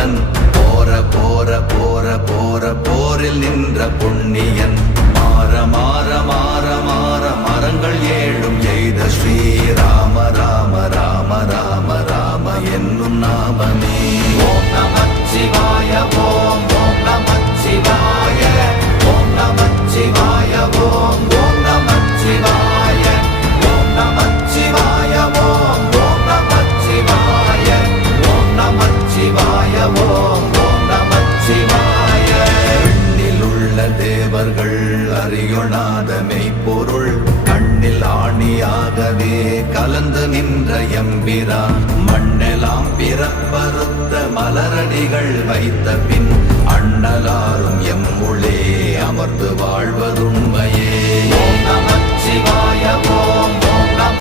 காவலன், போர போர போர போர போரில் நின்ற புண்ணியன், மாற மாற மாற மாற மரங்கள் ஏழும் எய்த ஸ்ரீராம ராம ராம ராம ராம என்னும் நாமமே. ஓம் நமச்சிவாய ஓம் ஓம் நமச்சிவாய ஓம் நமச்சிவாய ஓம் ஓம் நமச்சிவாய ஓம் நமச்சிவாய ஓம் ஓம் நமச்சிவாய ஓம் நமச்சிவாய ஓம் ஓம் நமச்சிவாய. எண்ணிலுள்ள தேவர்கள் அறியொணாத மெய்ப்பொருள், கண்ணில் ஆணியாகவே கலந்து நின்ற எம்பிரா, மண்ணெலாம் பிறப்பறுத்த மலரடிகள் வைத்த பின் அண்ணலாரும் எம்முளே அமர்ந்து வாழ்வதுண்மையே. ஓம் நமச்சிவாய ஓம்